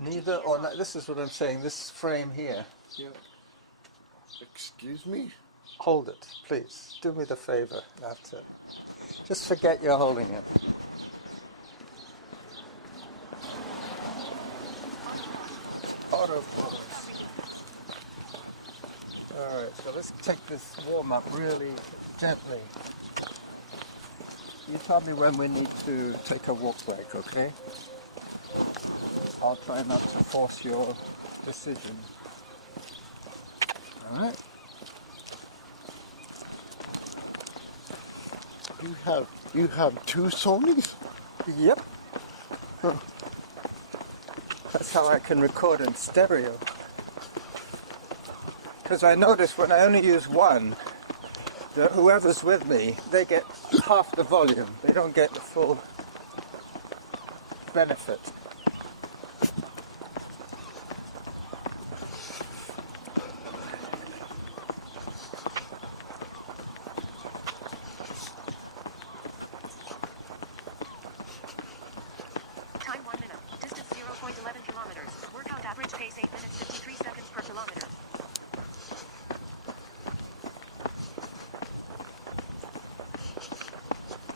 Neither or not. This is what I'm saying. This frame here. Yeah. Excuse me? Hold it, please. Do me the favor. That's it. Just forget you're holding it. Autofocus. Alright, so let's take this warm up really gently. You tell me when we need to take a walk break, okay? I'll try not to force your decision. Alright? You have two Sonys? Yep. That's how I can record in stereo. Because I notice when I only use one, that whoever's with me, they get half the volume. They don't get the full benefit. Time 1 minute. Distance 0.11 kilometers. Workout average pace 8 minutes 53 seconds per kilometer.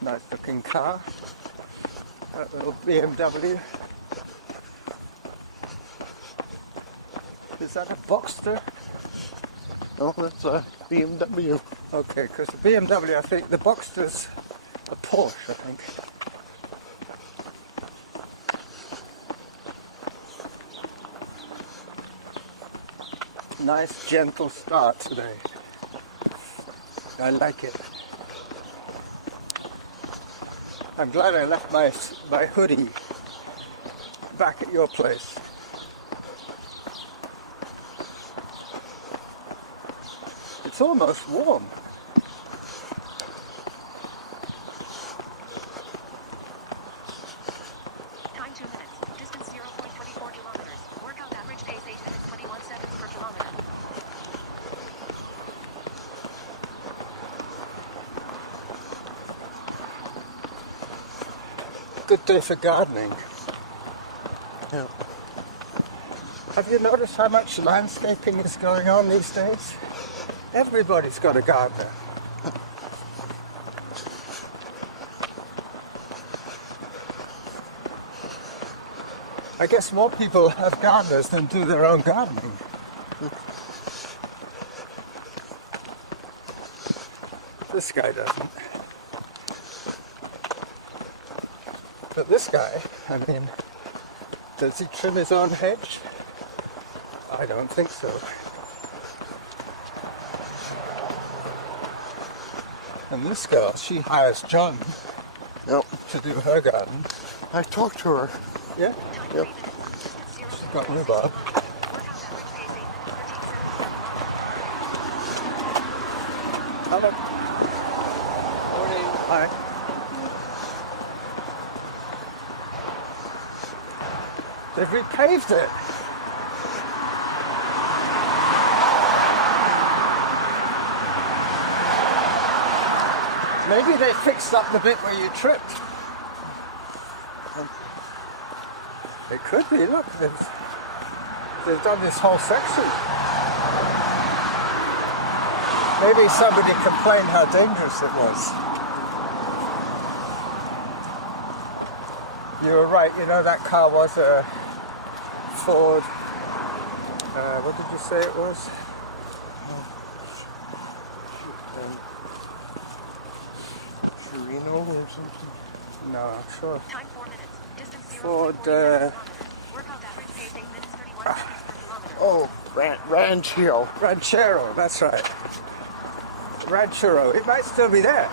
Nice looking car. That little BMW. Is that a Boxster? No, that's a BMW. Okay, because the BMW, I think, the Boxster's a Porsche, I think. Nice, gentle start today. I like it. I'm glad I left my hoodie back at your place. It's almost warm. Time 2 minutes. Distance 0.24 kilometers. Workout average pace 8 minutes 21 seconds per kilometer. Good day for gardening. Yeah. Have you noticed how much landscaping is going on these days? Everybody's got a gardener. I guess more people have gardeners than do their own gardening. This guy doesn't. But this guy, I mean, does he trim his own hedge? I don't think so. And this girl, she hires John Yep. to do her garden. I talked to her. Yeah? Yep. She's got rhubarb. Hello. Morning. Hi. They've repaved it. Maybe they fixed up the bit where you tripped. It could be, look, they've done this whole section. Maybe somebody complained how dangerous it was. You were right, you know that car was a Ford, what did you say it was? Reno or something? No, I'm sure. Time 4 minutes. Distance 0.47 Ford, kilometers. Workout average pace 8 minutes 31 seconds per kilometer. Oh, Rancho. Ranchero, that's right. Ranchero, it might still be there.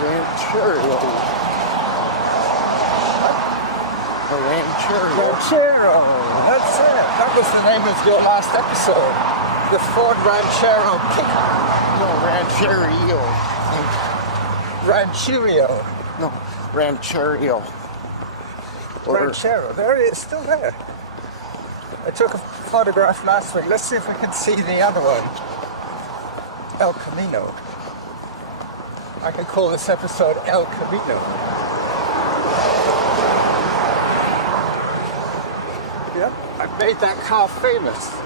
Ranchero. Ranchero, that's it. That was the name of your last episode. The Ford Ranchero pickup. No, Rancherio. Rancherio. No, Rancherio. Ranchero, there it is, still there. I took a photograph last week. Let's see if we can see the other one. El Camino. I could call this episode El Camino. Yep, I made that car famous.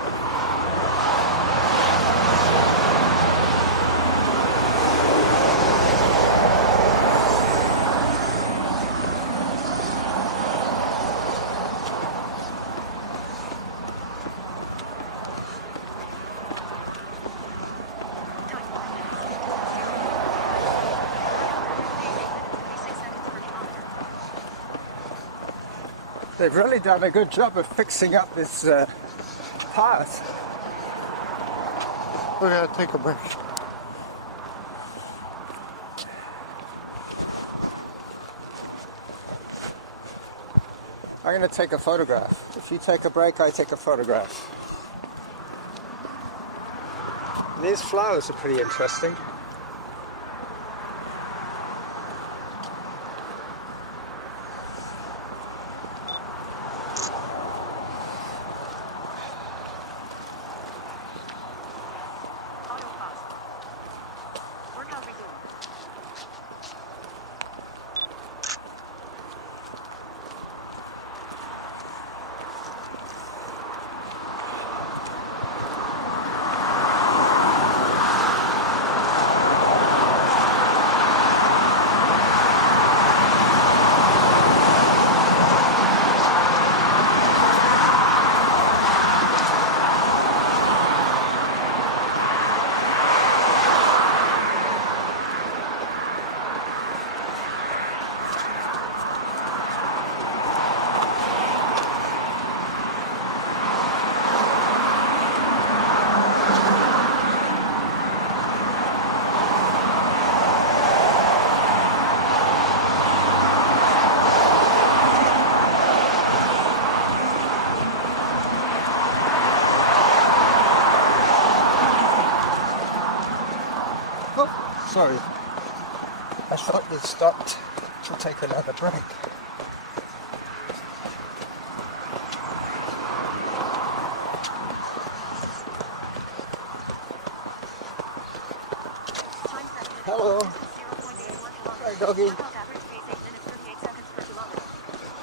They've really done a good job of fixing up this path. We're gonna take a break. I'm going to take a photograph. If you take a break, I take a photograph. These flowers are pretty interesting. Auto pause. Workout resumed. Oh, sorry. I thought you stopped to take another break. Time sensitive. Hello. Distance 0.81 kilometers. Hi, doggy. Workout average pace 8 minutes 38 seconds per kilometer.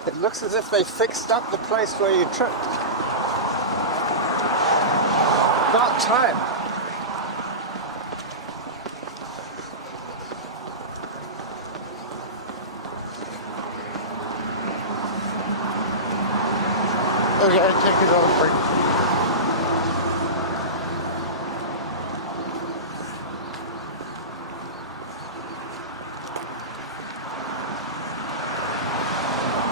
It looks as if they fixed up the place where you tripped. About time. We're gonna take another break.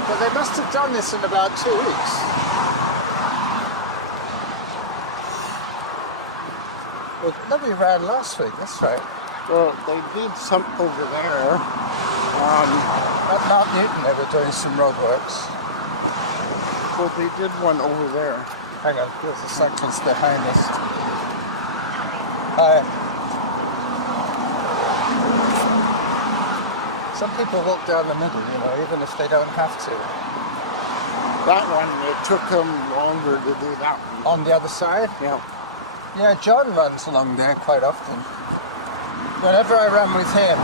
But they must have done this in about 2 weeks. Well, nobody ran last week, that's right. Well, they did some over there. At Mount Newton they were doing some roadworks. Well, they did one over there. Hang on, there's a cyclist behind us. Hi. Some people walk down the middle, you know, even if they don't have to. That one, it took them longer to do that one. On the other side? Yeah. Yeah, John runs along there quite often. Whenever I run with him,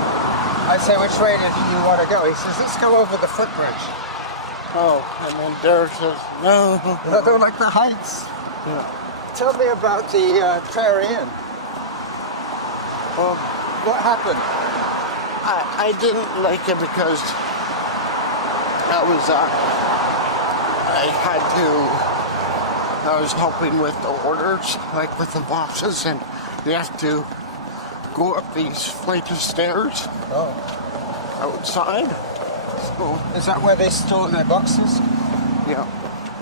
I say, which way do you want to go? He says, let's go over the footbridge. Oh, and then Derick says, no. I don't like the heights. Yeah. Tell me about the Prairie Inn. Well, What happened? I didn't like it because that was, I was helping with the orders, like with the boxes, and you have to go up these flight of stairs Oh. outside. So, Is that where they store their boxes? yeah.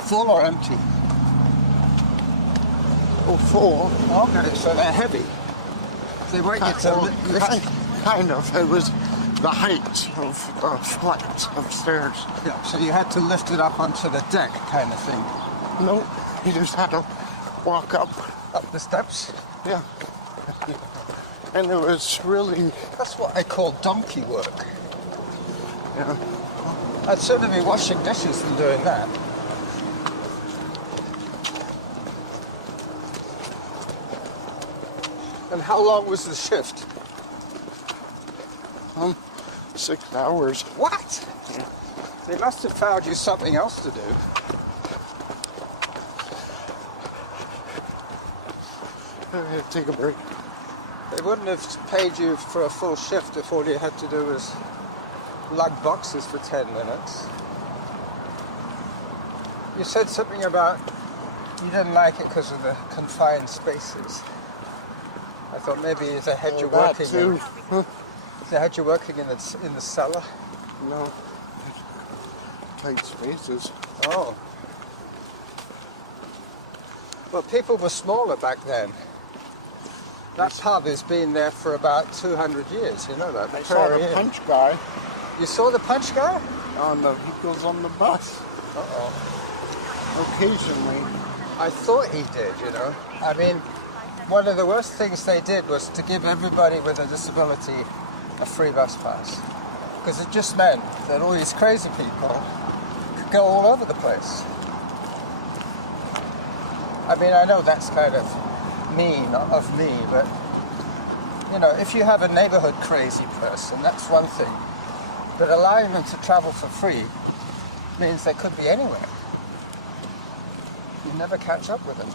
Full or empty? Oh, full. Okay, so they're heavy. They want you to Well, lift. kind of. It was the height of flights of stairs. Yeah, so you had to lift it up onto the deck kind of thing. No, you just had to walk up. Up the steps. Yeah. And it was really, That's what I call donkey work. yeah. I'd sooner be washing dishes than doing that. And how long was the shift? 6 hours. What? Yeah. They must have found you something else to do. Take a break. They wouldn't have paid you for a full shift if all you had to do was lug boxes for 10 minutes. You said something about you didn't like it because of the confined spaces. I thought maybe they had you working. Too. They had you working in the cellar. No. Tight spaces. Oh. Well, people were smaller back then. That pub has been there for about 200 years. You know that. I saw the punch guy. You saw the punch guy? He goes on the bus. Uh-oh. Occasionally. I thought he did, you know. I mean, one of the worst things they did was to give everybody with a disability a free bus pass. Because it just meant that all these crazy people could go all over the place. I mean, I know that's kind of mean of me, but, you know, if you have a neighborhood crazy person, that's one thing. But allowing them to travel for free means they could be anywhere. You never catch up with them.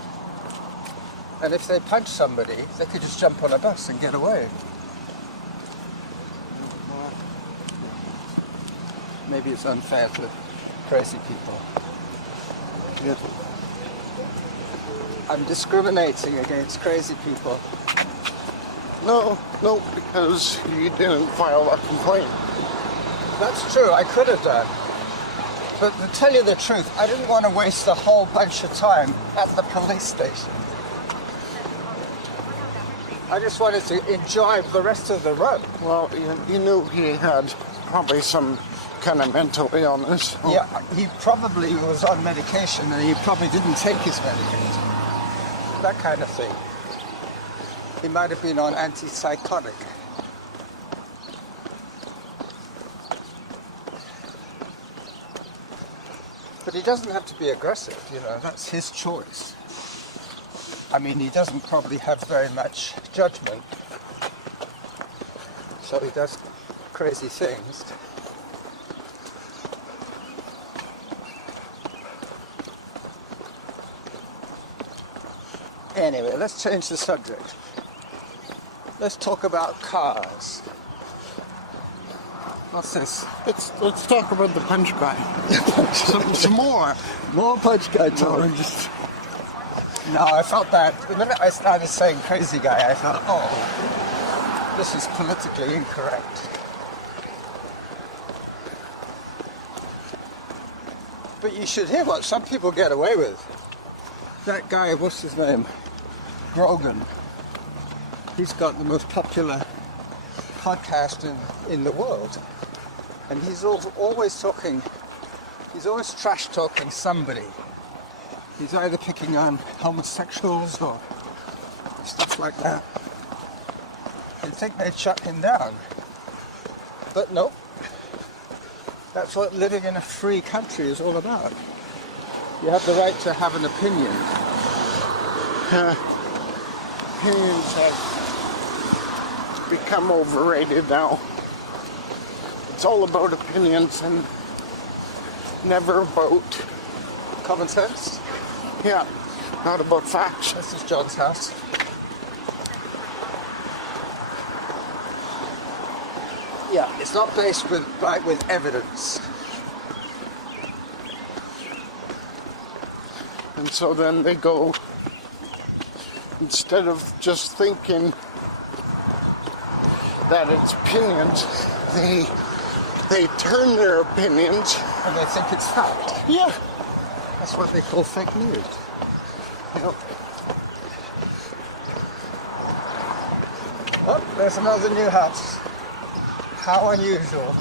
And if they punch somebody, they could just jump on a bus and get away. Maybe it's unfair to crazy people. Yeah. I'm discriminating against crazy people. No, because you didn't file a complaint. That's true, I could have done. But to tell you the truth, I didn't want to waste a whole bunch of time at the police station. I just wanted to enjoy the rest of the run. Well, you knew he had probably some kind of mental illness. Yeah, he probably was on medication and he probably didn't take his medication. That kind of thing. He might have been on antipsychotic. But he doesn't have to be aggressive, you know, that's his choice. I mean, he doesn't probably have very much judgment. So he does crazy things. Anyway, let's change the subject. Let's talk about cars. What's this? Let's talk about the punch guy. some more. More punch guy talk. No, I felt bad. The minute I started saying crazy guy, I thought, oh, this is politically incorrect. But you should hear what some people get away with. That guy, what's his name? Grogan. He's got the most popular podcast in the world. And he's always talking, he's always trash talking somebody. He's either picking on homosexuals or stuff like that. You'd think they'd shut him down. But nope. That's what living in a free country is all about. You have the right to have an opinion. Opinions have become overrated now. It's all about opinions and never about Common sense? Yeah, not about facts. This is John's house. Yeah, it's not based with evidence. And so then they go, instead of just thinking that it's opinions, they turn their opinions. And they think it's fact. Yeah. That's what they call fake news. Yep. Oh, there's another new house. How unusual.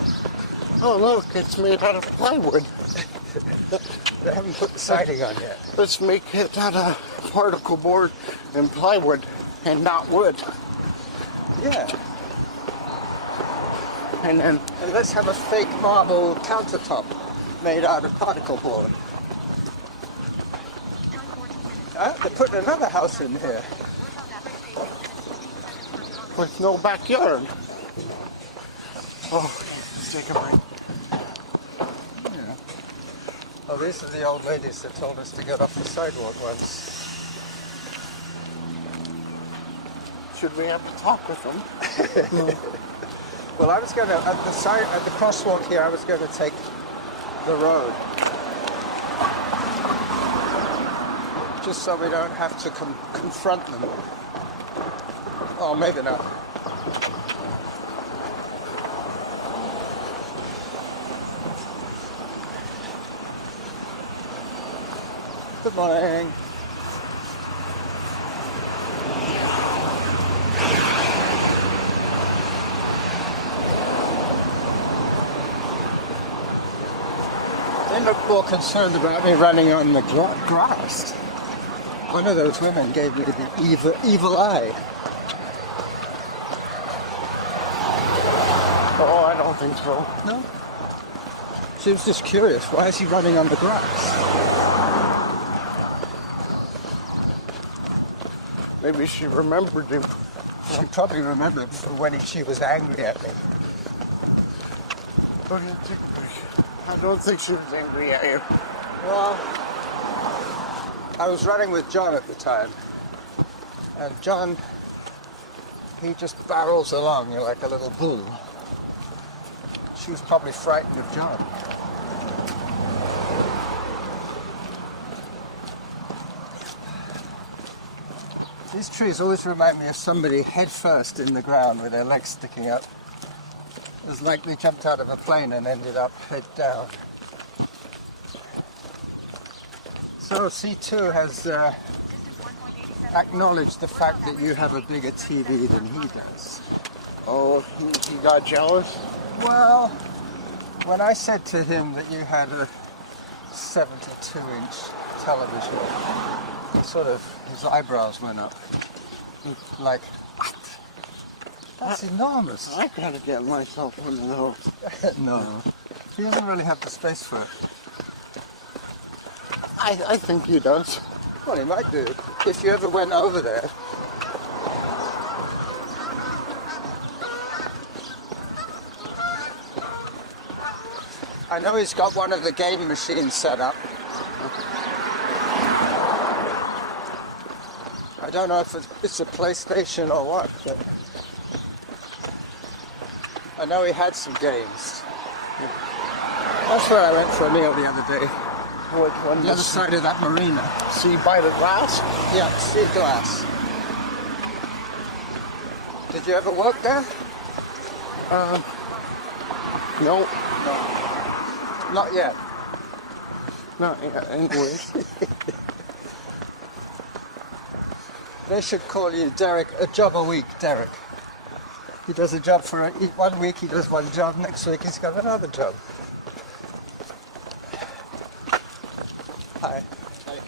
Oh look, it's made out of plywood. They haven't put the siding on yet. Let's make it out of particle board and plywood and not wood. Yeah. And then And let's have a fake marble countertop made out of particle board. They're putting another house in here. with no backyard. Oh, let's take a break. Yeah. Oh, these are the old ladies that told us to get off the sidewalk once. Should we have to talk with them? Well, I was going to, at the crosswalk here, I was going to take the road. Just so we don't have to confront them. Oh, maybe not. Good morning. They look more concerned about me running on the grass. One of those women gave me the evil eye. Oh, I don't think so. No? She was just curious. Why is he running on the grass? Maybe she remembered him. She probably remembered when she was angry at me. Oh, yeah, take a break. I don't think she was angry at you. Well, I was running with John at the time. And John, he just barrels along like a little bull. She was probably frightened of John. These trees always remind me of somebody head first in the ground with their legs sticking up. It was like they jumped out of a plane and ended up head down. So C2 has acknowledged the fact that you have a bigger TV than he does. Oh, he got jealous? Well, when I said to him that you had a 72-inch television, his eyebrows went up. Like, what? That's enormous. I gotta get myself one of those. No, he doesn't really have the space for it. I think he does. Well, he might do, if you ever went over there. I know he's got one of the game machines set up. I don't know if it's a PlayStation or what, but I know he had some games. That's where I went for a meal the other day. Which one? The other side of that marina. See by the glass? Yeah, sea glass. Did you ever work there? No. No. Not yet. Not yet, anyways. They should call you Derick, a job a week, Derick. He does a job for 1 week, he does one job, next week he's got another job. Hi. Hi.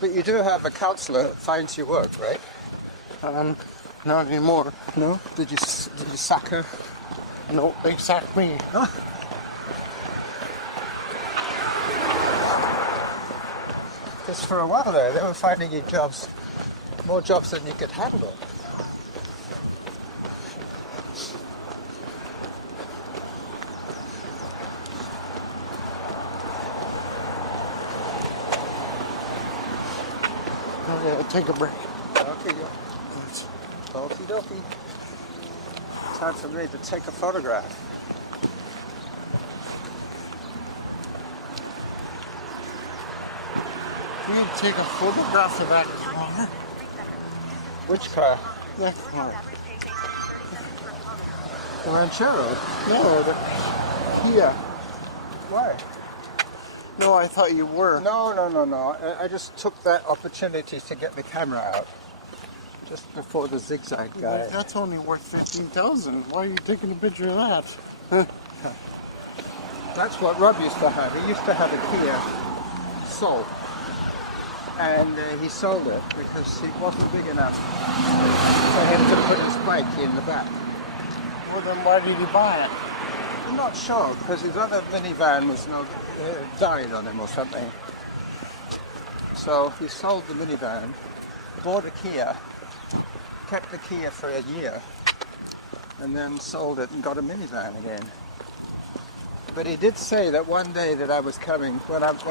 But you do have a counsellor that finds you work, right? Not anymore. No? Did you sack her? No, they sacked me. Huh? Because for a while there, they were finding you jobs, more jobs than you could handle. Oh, yeah, take a break. Okay, okie dokie. Time for me to take a photograph. You need to take a photograph of that car. Which car? That car. The Ranchero. No, Kia. Why? No, I thought you were. No. I just took that opportunity to get the camera out. Just before the zigzag guy. Well, that's only worth 15,000. Why are you taking a picture of that? That's what Rob used to have. He used to have a Kia Soul. And he sold it because it wasn't big enough for him to put his bike in the back. Well, then why did he buy it? I'm not sure, because his other minivan was died on him or something. So he sold the minivan, bought a Kia, kept the Kia for a year, and then sold it and got a minivan again. But he did say that one day that I was coming, when I was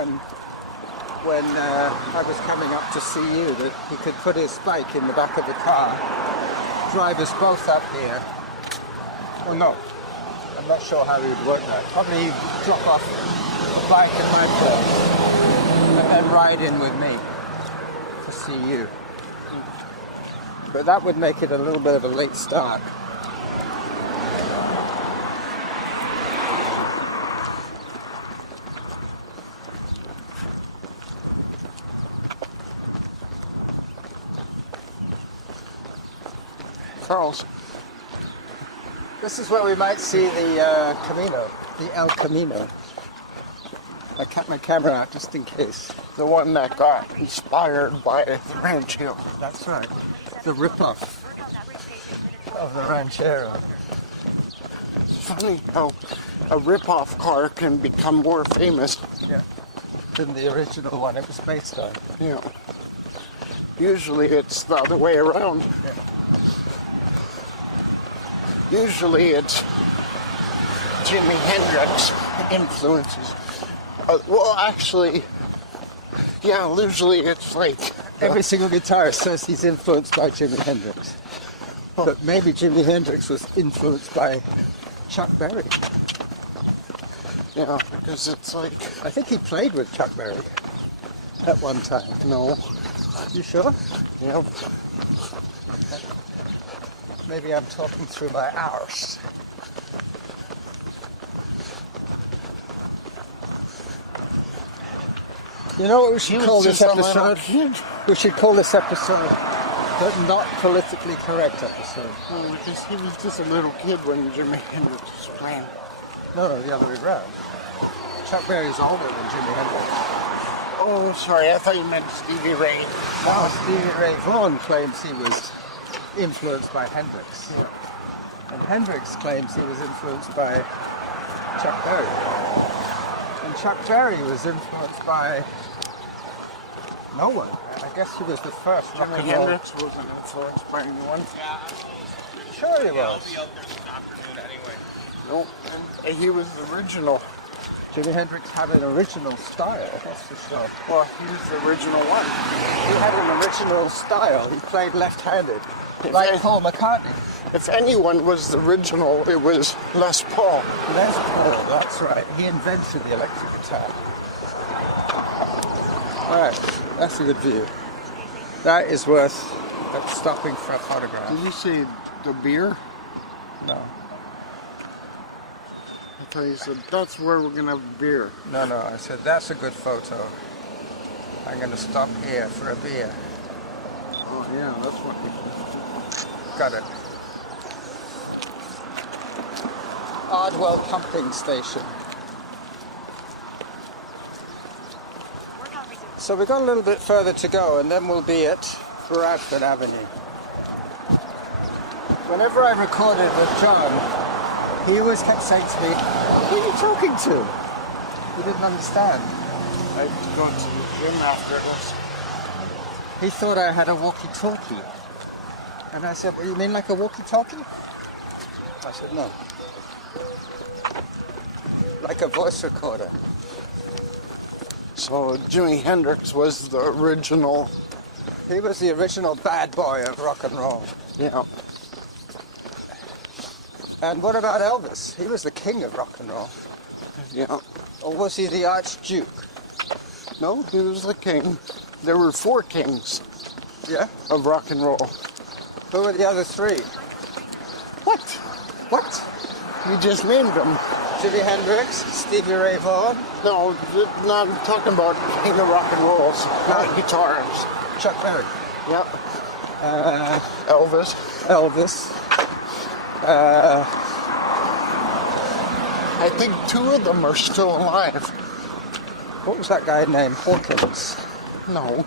coming up to see you, that he could put his bike in the back of the car, drive us both up here. Or no, I'm not sure how he would work that. Probably he'd drop off the bike at my place and then ride in with me to see you. But that would make it a little bit of a late start. Carl's. This is where we might see the Camino, the El Camino. I kept my camera out just in case. The one that got inspired by the Rancho. That's right. The rip-off of the Ranchero. It's funny how a rip-off car can become more famous. Yeah. Than the original one it was based on. Yeah. Usually it's the other way around. Yeah. Usually it's Jimi Hendrix influences. Well, actually, yeah, usually it's like... Every single guitarist says he's influenced by Jimi Hendrix. But maybe Jimi Hendrix was influenced by Chuck Berry. Yeah, because it's like... I think he played with Chuck Berry at one time. No. You sure? Yep. Maybe I'm talking through my arse. You know what we should call this episode? We should call this episode the Not Politically Correct episode. No, because he was just a little kid when Jimi Hendrix was playing. No, the other way around. Chuck Berry's older than Jimi Hendrix. Oh, sorry, I thought you meant Stevie Ray. No, Stevie Ray Vaughan claims he was influenced by Hendrix. Yeah. And Hendrix claims he was influenced by Chuck Berry. And Chuck Berry was influenced by no one. I guess he was the first rock Jimi and roll. Hendrix wasn't influenced by anyone. Sure he was. I'll be out there this afternoon anyway. Nope. And he was the original. Jimi Hendrix had an original style, that's for sure. Well, he was the original one. He had an original style. He played left-handed, like Paul McCartney. If anyone was the original, it was Les Paul. Les Paul, that's right. He invented the electric guitar. All right, that's a good view. That is worth stopping for a photograph. Did you say the beer? No, I thought you said that's where we're gonna have beer. no, I said that's a good photo. I'm going to stop here for a beer. Oh yeah, that's what we did. Got it. Ardwell Pumping Station. So we've got a little bit further to go and then we'll be at Bradford Avenue. Whenever I recorded with John, he always kept saying to me, who are you talking to? He didn't understand. I'd go to the gym after this. He thought I had a walkie-talkie. And I said, well, you mean like a walkie-talkie? I said, no. Like a voice recorder. So Jimi Hendrix was the original. He was the original bad boy of rock and roll. Yeah. And what about Elvis? He was the king of rock and roll. Yeah. Or was he the Archduke? No, he was the king. There were 4 kings Yeah? of rock and roll. Who were the other 3? What? What? You just named them. Jimi Hendrix, Stevie Ray Vaughan, No, not talking about king of rock and rolls, not guitars. Chuck Berry, Yep. Elvis. Elvis. I think 2 of them are still alive. What was that guy named? Hawkins. No.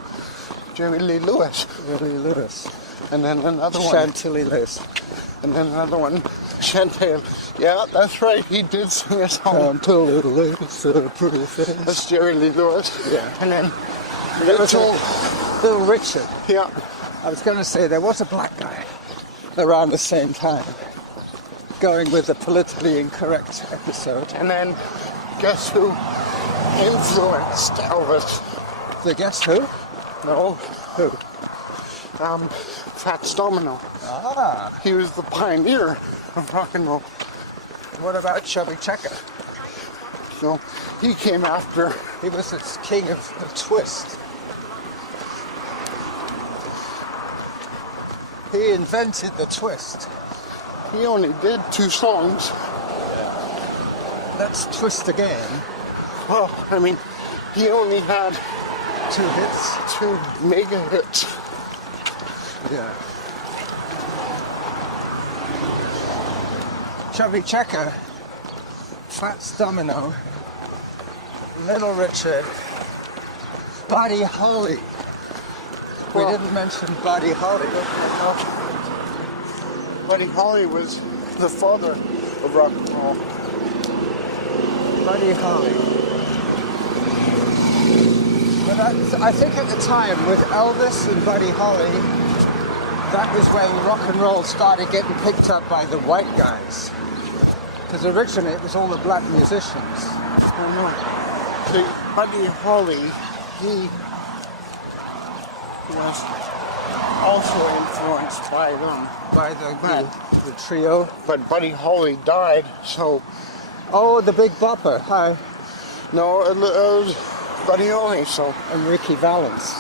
Jerry Lee Lewis. Willie Lewis. And then another one. Chantilly Lace. And then another one. Chantal. Yeah, that's right. He did sing a song. Chantilly Lace, a pretty face. That's Jerry Lee Lewis. Yeah. And then It was Little, Little Richard. yeah. I was going to say there was a black guy around the same time, going with the politically incorrect episode. And then, guess who influenced Elvis? The guess who? No, Who? Fats Domino. Ah, He was the pioneer of rock and roll. what about Chubby Checker? So he came after. He was the king of the twist. He invented the twist. He only did 2 songs. Let's twist again. Well, I mean, he only had 2 hits. 2 mega hits. Yeah. Chubby Checker, Fats Domino, Little Richard, Buddy Holly. We Well- didn't mention Buddy Holly. Buddy Holly was the father of rock and roll. Buddy Holly. But I think at the time with Elvis and Buddy Holly, that was when rock and roll started getting picked up by the white guys. Because originally it was all the black musicians. I know. See, Buddy Holly, he was also influenced by them. By the trio. But Buddy Holly died, so Oh, the Big Bopper. Hi. no, it was Buddy Holly, so And Ricky Valens.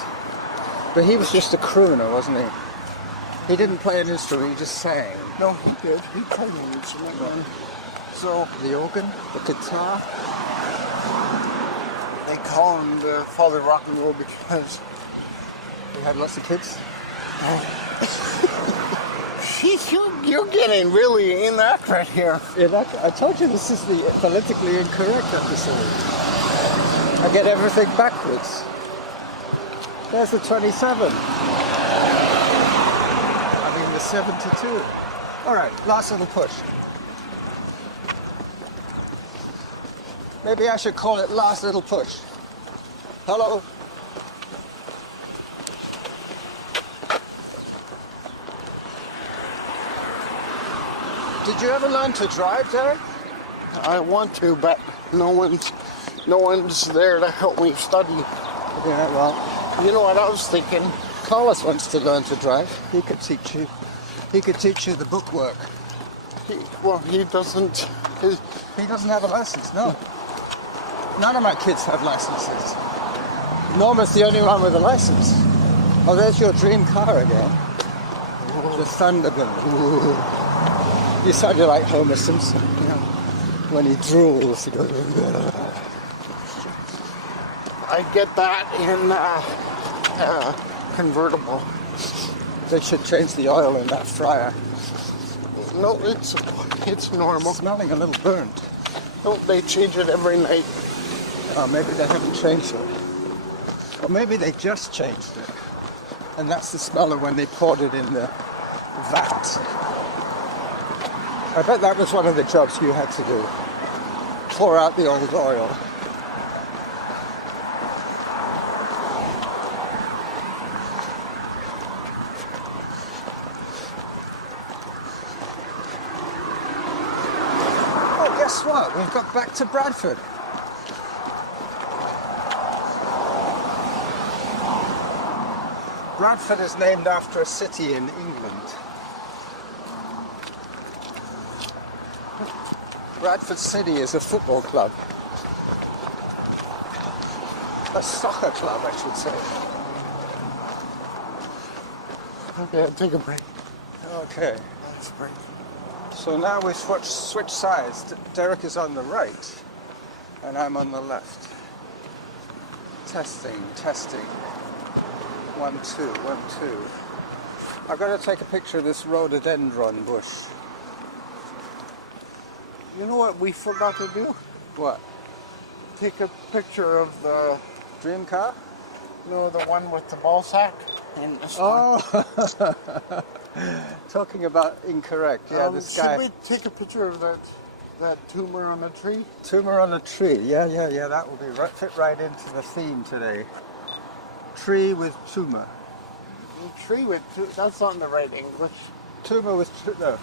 But he was just a crooner, wasn't he? He didn't play an instrument, he just sang. no, he did. He played an instrument. And so The organ, the guitar. they call him the father of rock and roll because He had lots of kids. you're getting really inaccurate here. Yeah, I told you this is the politically incorrect episode. I get everything backwards. There's the 27. I mean the 72. All right, last little push. Maybe I should call it last little push. Hello? Did you ever learn to drive, Derek? I want to, but no one's there to help me study. Yeah, well, You know what I was thinking? Carlos wants to learn to drive. He could teach you. He could teach you the bookwork. He doesn't. He doesn't have a license, no. None of my kids have licenses. Norma's the only one with a license. Oh, there's your dream car again. The Thunderbird. Ooh. You sounded like Homer Simpson, you know, when he drools. He goes, I get that in convertible. they should change the oil in that fryer. No, it's normal. Smelling a little burnt. Don't they change it every night? Oh, maybe they haven't changed it. Or maybe they just changed it. And that's the smell of when they poured it in the vat. I bet that was one of the jobs you had to do. Pour out the old oil. Oh, guess what? We've got back to Bradford. Bradford is named after a city in England. Bradford City is a football club. A soccer club, I should say. Okay, take a break. Okay, Let's break. so now we switch sides. Derick is on the right, and I'm on the left. Testing, testing. 1, 2, 1, 2. I've got to take a picture of this rhododendron bush. You know what we forgot to do? What? Take a picture of the Dream car? the one with the ball sack. And this one. Oh, talking about incorrect. Yeah, this guy. Should we take a picture of that tumor on the tree? Tumor on a tree. Yeah. That will be fit right into the theme today. Tree with tumor. tree with that's not in the right English. Tumor with no.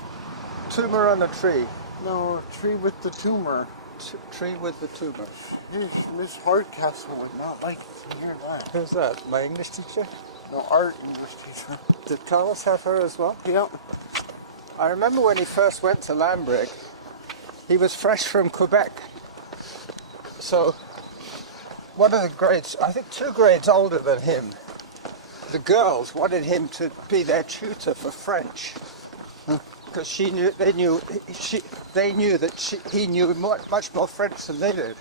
Tumor on a tree. No, tree with the tumor. Tree with the tumor. Miss Hardcastle would not like to hear that. Who's that? My English teacher? No, art English teacher. Did Carlos have her as well? Yep. I remember when he first went to Lambrig, he was fresh from Quebec. So, one of the grades, I think 2 grades older than him, the girls wanted him to be their tutor for French. Because he knew that he knew much more French than they did.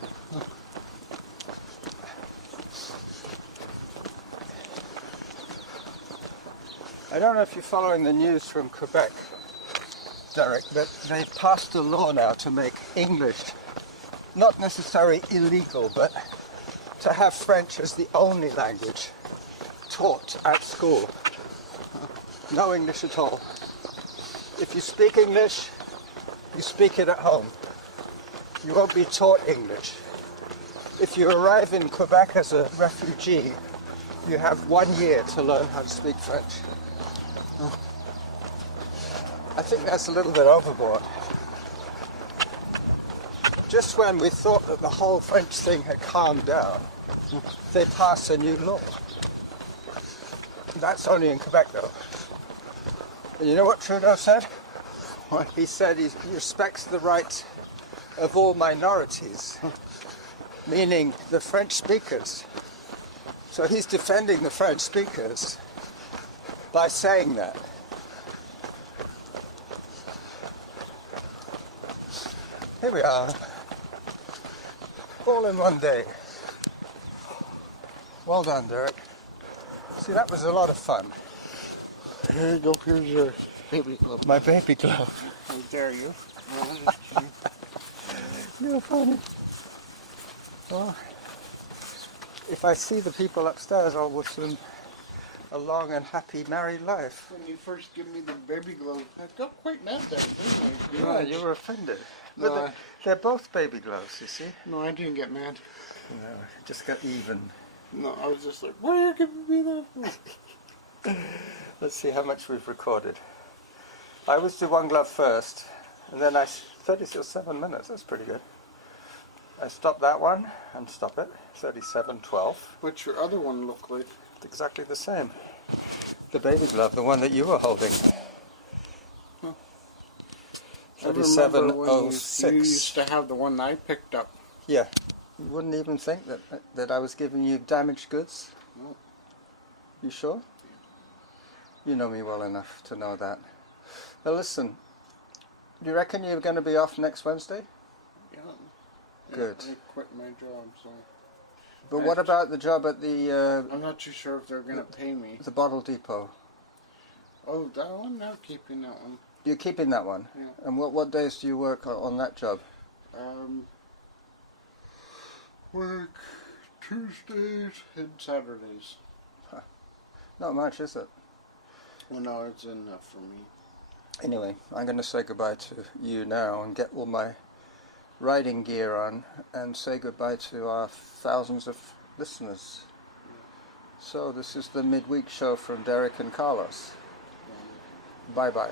I don't know if you're following the news from Quebec, Derick, but they passed a law now to make English not necessarily illegal, but to have French as the only language taught at school. No English at all. If you speak English, you speak it at home. You won't be taught English. If you arrive in Quebec as a refugee, you have 1 year to learn how to speak French. I think that's a little bit overboard. Just when we thought that the whole French thing had calmed down, they passed a new law. That's only in Quebec though. And you know what Trudeau said? What? He said he respects the rights of all minorities, meaning the French speakers. So he's defending the French speakers by saying that. Here we are, all in one day. Well done, Derick. See, that was a lot of fun. Here you go, here's your baby glove. My baby glove. How dare you? You're funny. Well, if I see the people upstairs, I'll wish them a long and happy married life. When you first give me the baby glove, I got quite mad then, didn't I? Yeah, you were offended. No, But they're both baby gloves, you see. No, I didn't get mad. No, just got even. No, I was just like, what are you giving me that for? Let's see how much we've recorded. I always do one glove first, and then 37 minutes, that's pretty good. I stop that one, and stop it, 37:12. What's your other one look like? It's exactly the same. The baby glove, the one that you were holding. Huh. I remember when you 37:06. used to have the one I picked up. Yeah. You wouldn't even think that I was giving you damaged goods? No. You sure? You know me well enough to know that. Now listen, do you reckon you're going to be off next Wednesday? Yeah. Good. I quit my job, so... But what about the job at the I'm not too sure if they're going to pay me. the bottle depot? Oh, that one? I'm keeping that one. You're keeping that one? Yeah. And what days do you work on that job? Work Tuesdays and Saturdays. Not much, is it? Well, no, it's enough for me. Anyway, I'm going to say goodbye to you now and get all my riding gear on and say goodbye to our thousands of listeners. So this is the midweek show from Derick and Carlos. Bye-bye.